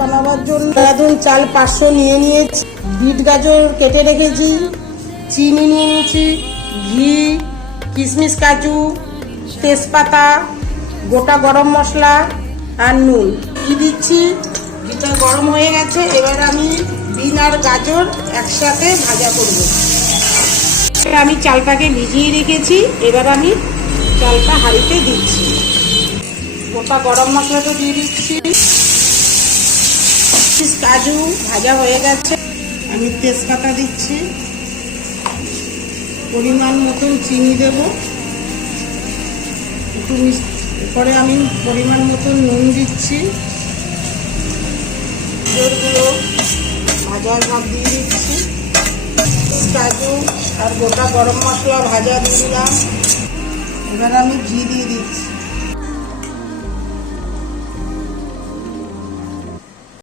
বানাবার জন্য দেরাদুন চাল 500 নিয়ে নিয়েছি, বিট গাজর কেটে রেখেছি, চিনি নিয়ে নিয়েছি, ঘি, কিশমিশ, কাজু, তেজপাতা, গোটা গরম মশলা আর নুন দিচ্ছি। ঘিটা গরম হয়ে গেছে, এবার আমি বিন আর গাজর একসাথে ভাজা করব। আমি চালটাকে ভিজিয়ে রেখেছি, এবার আমি চালটা হাঁড়িতে দিচ্ছি। গোটা গরম মশলাটা দিয়ে দিচ্ছি, কাজু ভাজা হয়ে গেছে, আমি তেজপাতা দিচ্ছি, পরিমাণ মতন চিনি দেব, একটু পরে আমি পরিমাণ মতন নুন দিচ্ছি, গাজরগুলো ভাজা ভাব দিয়ে দিচ্ছি, কাজু আর গোটা গরম মশলা ভাজা দিয়ে দিলাম, এবার আমি ঘি দিয়ে দিচ্ছি।